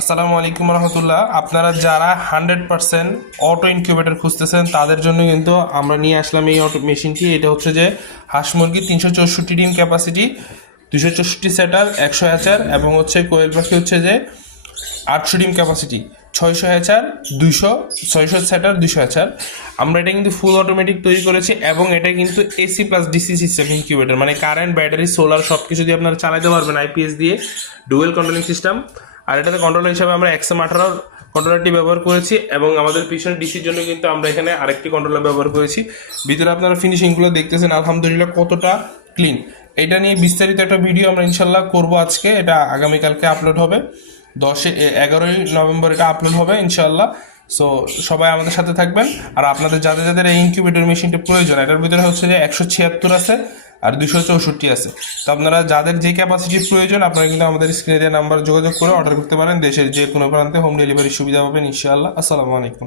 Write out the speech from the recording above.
আসসালামু আলাইকুম রহমতুল্লাহ। আপনারা যারা 100% অটো ইনকিউবেটর খুঁজতেছেন তাদের জন্য কিন্তু আমরা নিয়ে আসলাম এই অটো মেশিনটি। এটা হচ্ছে যে হাঁস মুরগি 364 ডিম ক্যাপাসিটি, 264 সেটার, 100 হ্যাচার, এবং হচ্ছে কোয়েল পাখি হচ্ছে যে 800 ডিম ক্যাপাসিটি, 600 হ্যাচার, 600 সেটার, 200 হ্যাচার। আমরা এটা কিন্তু ফুল অটোমেটিক তৈরি করেছি এবং এটা কিন্তু AC plus DC system incubator, মানে কারেন্ট, ব্যাটারি, সোলার সব কিছু দিয়ে আপনারা চালাতে পারবেন আইপিএস দিয়ে, ডুয়েল কন্ট্রোলিং সিস্টেম। আর এটাতে কন্ট্রোলার হিসাবে আমরা XM18 কন্ট্রোলারটি ব্যবহার করেছি এবং আমাদের পিছনে ডিসির জন্য কিন্তু আমরা এখানে আরেকটি কন্ট্রোলার ব্যবহার করেছি। ভিতরে আপনারা ফিনিশিংগুলো দেখতেছেন আলহামদুলিল্লাহ কতটা ক্লিন। এটা নিয়ে বিস্তারিত একটা ভিডিও আমরা ইনশাল্লাহ করব আজকে, এটা আগামীকালকে আপলোড হবে, 11ই নভেম্বর এটা আপলোড হবে ইনশাল্লাহ। সো সবাই আমাদের সাথে থাকবেন। আর আপনাদের যাদের যাদের এই ইনকিউবেটর মেশিনটা প্রয়োজন, এটার ভিতরে হচ্ছে যে 176 আছে আর 264 আছে। তো আপনারা যাদের যে ক্যাপাসিটির প্রয়োজন আপনারা কিন্তু আমাদের স্ক্রিনে দেওয়া নাম্বার যোগাযোগ করে অর্ডার করতে পারেন। দেশের যে কোনো প্রান্তে হোম ডেলিভারির সুবিধা পাবেন ইনশাআল্লাহ। আসসালামু আলাইকুম।